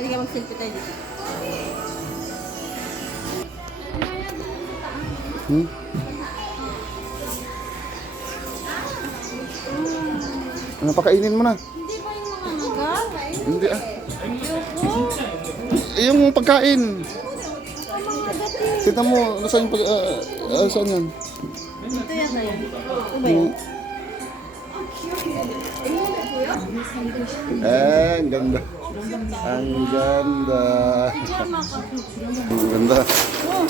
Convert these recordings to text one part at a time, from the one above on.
Halika mag-selfie tayo dito. Ano, pakainin mo na. Hindi ba yung mga magal? Hindi ah. Ayoko. Yung pagkain. Ang mga gati. Tignan mo, saan yung saan yan? Ito yan na yun. Ito ba yun? Ang ganda. Ang ganda. Ang ganda. Oh.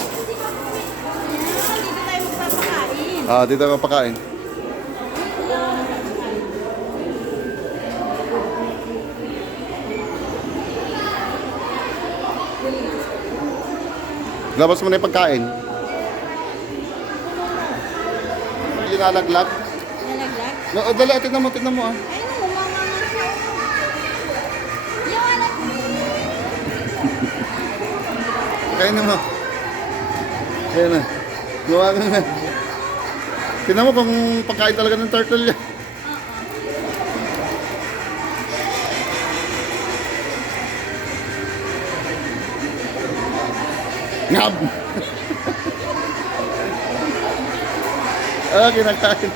Dito tayo magpapakain. Ah, dito ka pakain. Labas mo na yung pagkain. Linalaglag. Nalaglag? No, dali, tignan mo ah. Ayun, umama nga siya. Yung anak. Kainin mo. Ayan na. Gawa ka na. Tignan mo kung pagkain talaga ng turtle yan. Ngab! Ah, kinakain.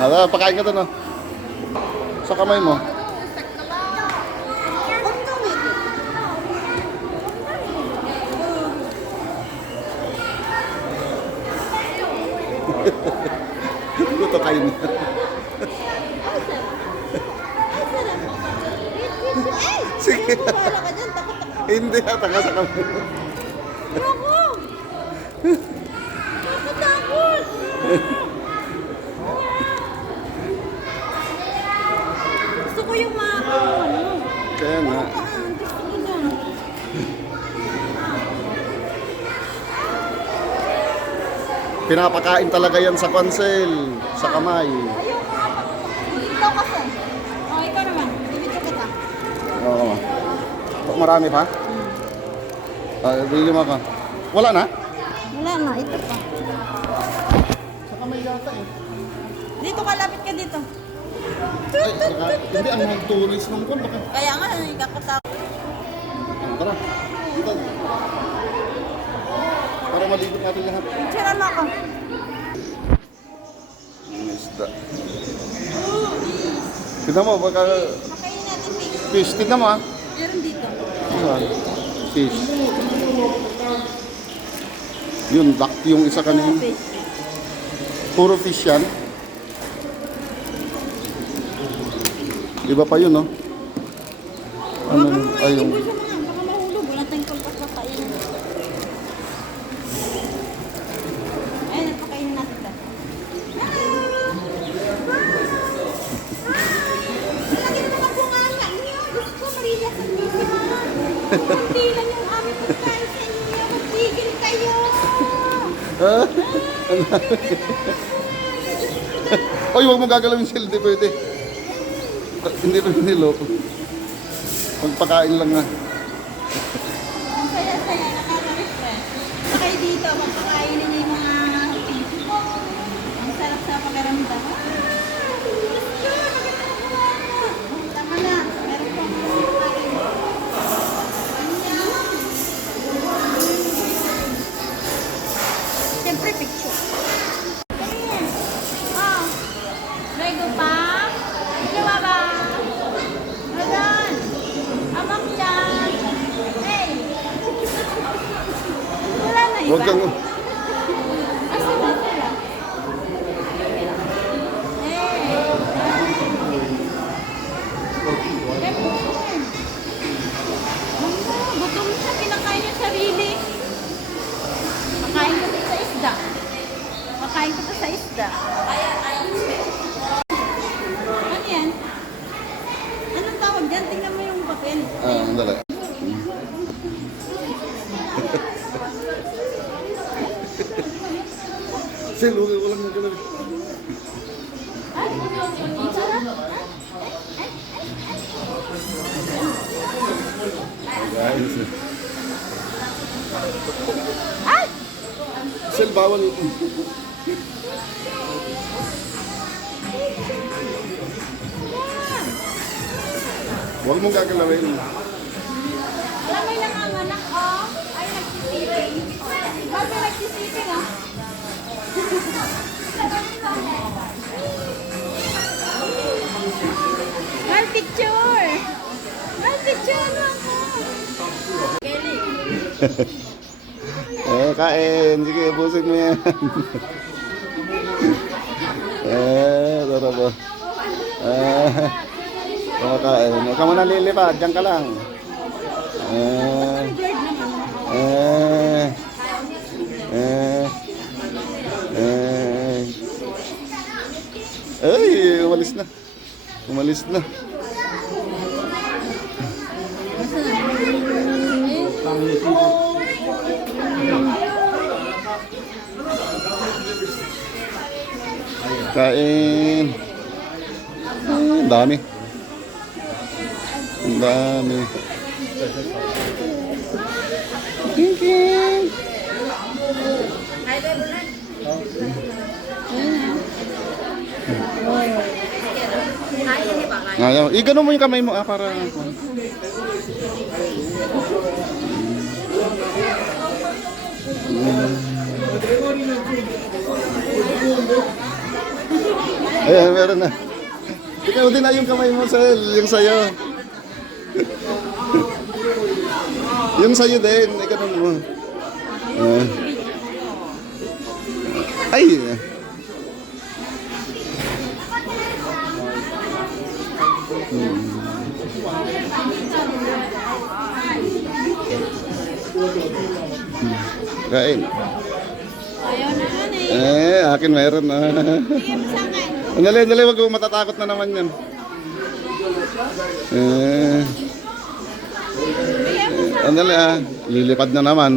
Hala, pakain ka to, no? Sa kamay mo. Luto kayo na. Sige. Wala ka dyan, takot ako. Hindi, tanga sa kamay. Ayoko. Takot. Gusto ko yung mga ano. Kaya nga. Gusto ko dyan. Pinapakain talaga yan sa konsel, sa kamay. Ayoko nga pa. Ikaw kasi. Oh, ikaw naman. Bibidyo kita. Oo. Marami pa? Bili mo ka. Wala na? Wala na, ito pa. Sa kamay yata eh. Dito ka, lapit ka dito. Ay, hindi ang mga tourist nung kon. Baka. Kaya nga, nagkakatakot. Tara. Dito. Para maligot natin lahat. Picture mo ako. Ang isda. Tignan mo, baka Makain natin fish. fish. Tignan mo ah. Meron dito. Saan? Fish. Yun, duck yung isa kanina. Fish. Puro fish yan. Iba pa yun, no? Ano? Ay, yung... Ibig mo yan, baka mahulog. Wala tayong kulpas na kain. Ayun, napakainin natin ito. Lagi na naman bunganga niyo. Diyos ko, Maria Santísima. Kunti lang yung aming pagkain sa inyo. Magtigil kayo. Ah? Oy, huwag mo gagalawin sila, hindi pwede. Hindi pwede, loko. Magpakain lang na. Ang saya-saya, nakaka-refresh. Sakay dito, magpakainin niyo yung mga fish. Ang sarap sa pakiramdam. Diyos ko, tama na. Meron pang pagkain. Siyempre, picture. Ayan. Oh. Rego pa? Ikaw ba? Adan. Amak yan. Hey. Wala na isa. Huwag kang... Asa na sila? Gutom siya, pinakain yung sarili. Makain ko to sa isda. Makain ko to sa isda. Ano yan? Anong tawag dyan? Tingnan mo yung papel. Dali. Sil, huwag lang nagkalawin. Ay, itsura? Sel, bawal ito. Huwag mong gagalawin. Alam mo yung nanganganak, oh. Ay, nagsisiping. Bago nagsisiping, oh. Mal picture! Mal picture mo ako! Kelly. Kain. Sige, busin mo yan. Tara po. Kumakain. Huwag ka muna lilipad. Diyan ka lang. Blurred naman. Ay, umalis na. Umalis na. Kain. Ang dami. Ang dami. King king. Ayaw. Igano mo yung kamay mo para Ayan, meron na. Ikaw din na yung kamay mo, Sel. Yung sayo. Yung sayo din. Ikaw mo. Ay! Kain. Ayaw naman eh. Akin meron na. Sige mo sa akin. Andali, andali, wag mo matatakot na naman yan. Andali lilipad na naman.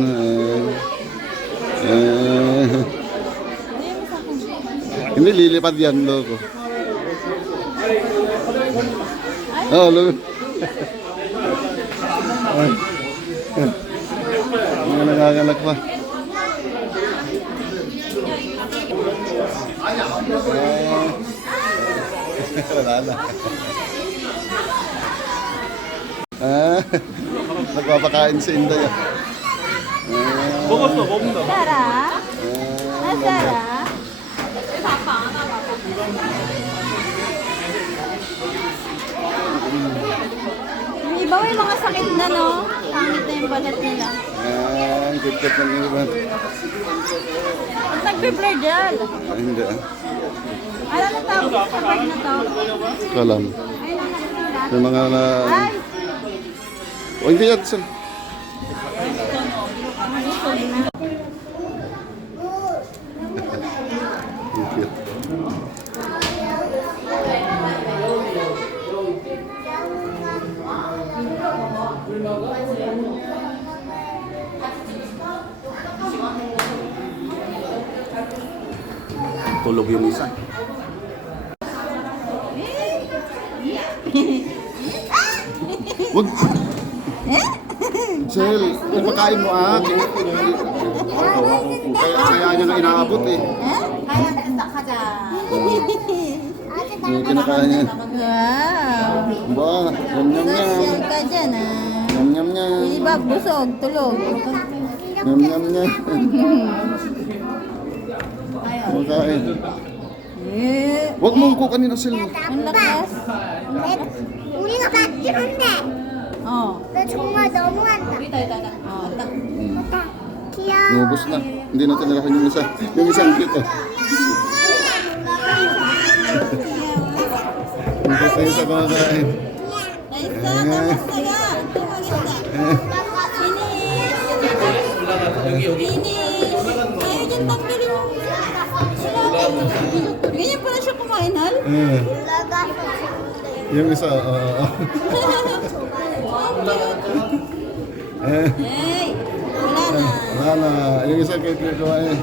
Hindi lilipad yan, loko. Oh, loko. Mga nanganganak pa. Wala na. Nagpapakain si Inday. Sara? Sara? Yung iba may mga sakit na, no? Pangit na yung balat nila. Ang kit-kit ng iba. Pag nagbe-blur dyan. Hindi Ano na tawag sa part na to? Kalam. Ayun ang nakikita. May mga na... Ay! O hindi yan, Sel. Cute. Tulog yung isa. Wag. Sel, ipakain mo Kaya niya na inaabot eh. Kaya kaja. Yung kinakain niya. Wow! Ba, yum yum yum. Nasyal ka dyan Yum yum yum. Iba, busog, tulog. Yum yum yum. Kumakain. Wag mong kukanin ang Sel. Ang lakas. 우리가 맞기로인데 Oh. 너 정말 너무한다. Oh, 귀여워. Nubos na. Hindi natin nalakan yung isa. Yung isang cute Ang cute na isa kumakain. Naisa, kamusta ka? Finish! Ayaw dyan tanggalin mo. Ganyan pala siya kumain, Hal? Yung isa, Hey! Wala na. wala na. Yung isa cute kumain.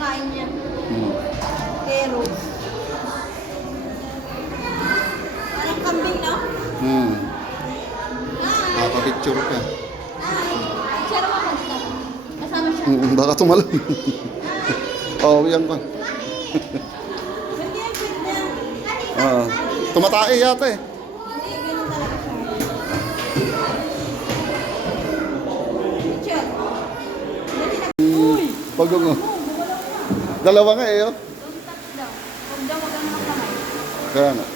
Kain niya. Pero. Parang kambing, no? Papapicture ka. Share mo ako dito. Kasama siya. Baka tumalon. Oh, yan pa. Pwede yan, pwede yan. Tumatae yata eh. Hindi, ganun talaga siya. Teacher. Pwede na. Uy! Pagong. Dalawa nga eh, oh. Don't touch daw. Huwag daw, huwag ang mga kamay. Kaya nga.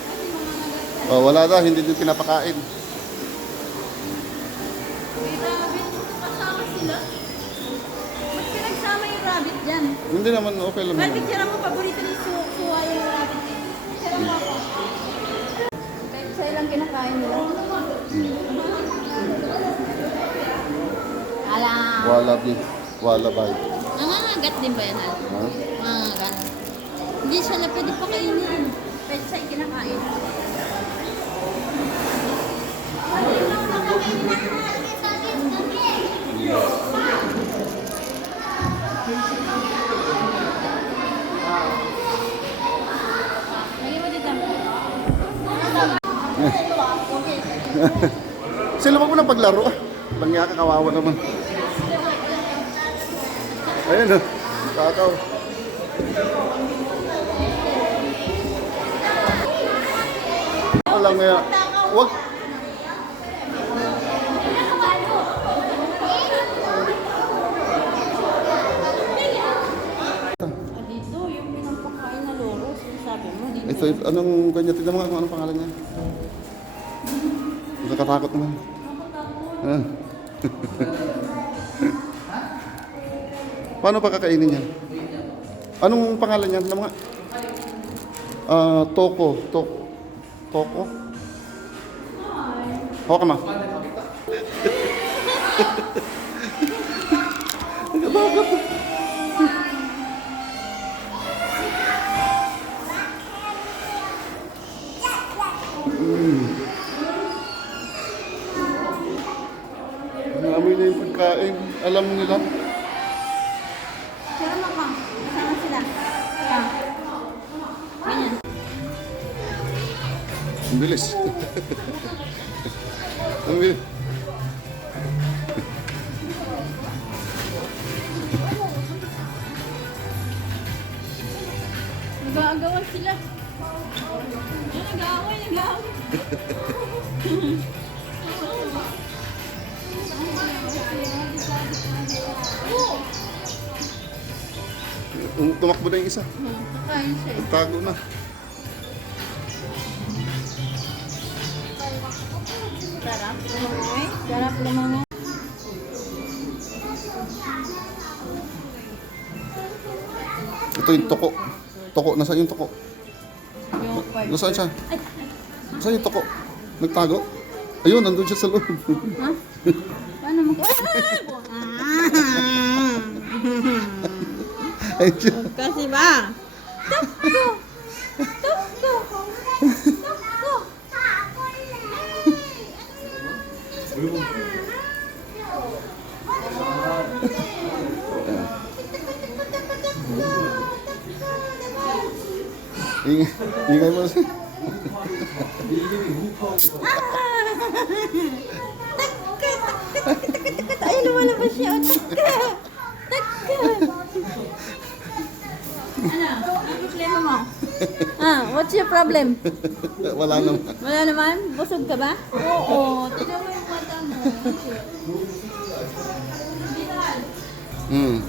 Oh, wala daw, hindi din pinapakain. May rabbit. Kasama sila. Ba't pinagsama yung rabbit dyan? Hindi naman, okay lang Well, naman. picture mo, paborito ni Suwa yung rabbit. Picture mo ako. Kahit sa ilang kinakain nila. Alam. Walabay. Nangangagat din ba yan, Al? Ha? Nangangagat. Hindi siya na pwede pa kainin. Pwede siya yung kinakain. Lagi mo dito. Sila wag mo na paglaro. Langya ka, kawawa naman. Ayun, oh. Takaw. Lang nga. Wag. Dito, yung pinampakain na loro, sabi mo, dito. Ito, anong ganyan? Tignan mo nga kung anong pangalan niya. Nakakatakot naman. Ah. Paano pa kakainin yan? Anong pangalan niyan? Tignan mo nga. Toko. Toko? Hawakan mo. Nakatakot. Naamoy na yung pagkain. Alam nila. Picture mo ka. Kasama sila. Ka. Ganyan. Ang bilis. Ang bilis. Nag-aagawan sila. Yan, nag-aaway. Tumakbo na yung isa. Kakain siya eh. Tago na. Sarap lumangoy. Sarap lumangoy. Ito yung toko. Toko. Nasaan yung toko? Yung part. Nasaan siya? Nasaan yung toko? Nagtago? Ayun, nandun siya sa loob. Ha? Paano mo ko? Ayun siya. Kasi ba? Takko! Takko! Takko! Ingay mo siya. Takka! Ay, lumalabas siya. Takka! Takka! Ano? Ang problema mo? What's your problem? Wala naman. Wala naman? Busog ka ba? Oo. Tignan mo yung mata mo. Hmm.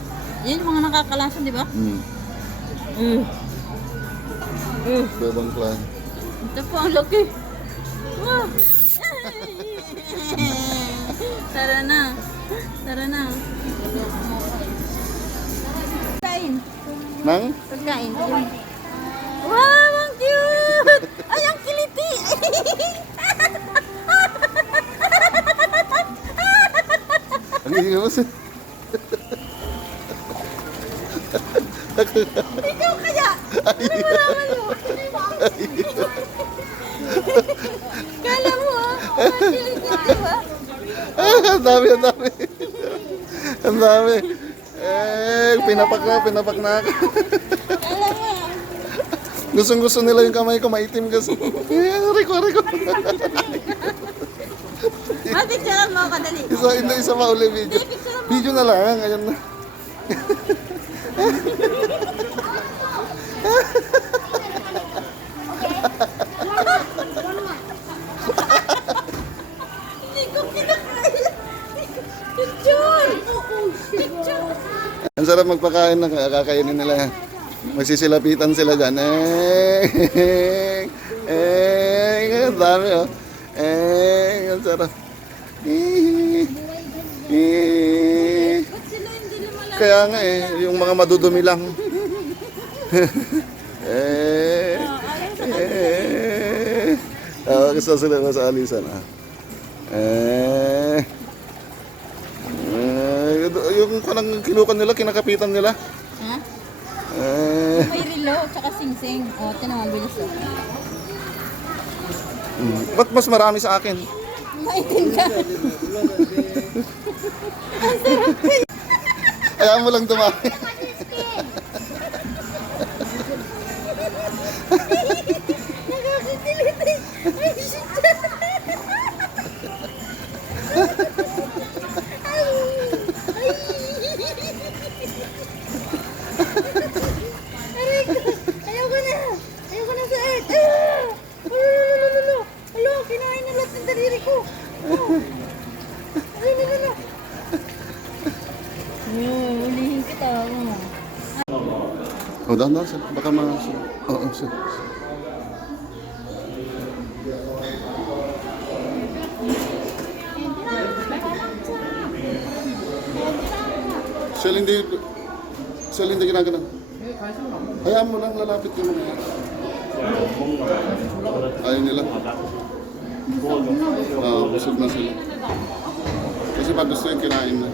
Yan yung mga nakakalasan, di ba? Hmm. Bebang plan. Ito po ang laki. Wow. Tara na. Tara na. Pagkain. Nang? Pagkain. Wow, ang cute! Ay, ang kiliti! Ang ingay mo siya. Ikaw kaya! Ano malaman mo? Kala mo ang kiliti, di ba? Ang dami, ang dami. Ang dami. Pinapak na ako. Kala mo. Gustong-gusto nila yung kamay ko, maitim kasi. Riko. Picture mo ako, dali. Isa pa uli video. Video na lang, ayan na. Hindi ko kinakaya. Picture! Picture! Ang sarap magpakain na kakainin nila. Magsisilapitan sila dyan. Ang dami oh. Ang sarap. Ba't sila hindi lumalaki? Kaya nga yung mga madudumi lang. Gusto sila sa alisan yung kanang kinukan nila, kinakapitan nila. Ha? Eh, May relo, tsaka sing-sing. O, tinawag bilis o. ba't mas marami sa akin? Maintindihan. Kaya mo lang dumami. Nakakakilit eh. Ay, shit. Aray ko. Ayoko na. Ayoko na sa earth. Lolo. Alo, kinain na lahat ng daliri ko. Lolo. Ulihin kita. Dahan sir. Baka Oo, sir. Sel, hindi ginagana. Hayaan mo lang, lalapit yung mga yan. Ayaw nila. Busog na sila. Kasi pag gusto yung kinain na.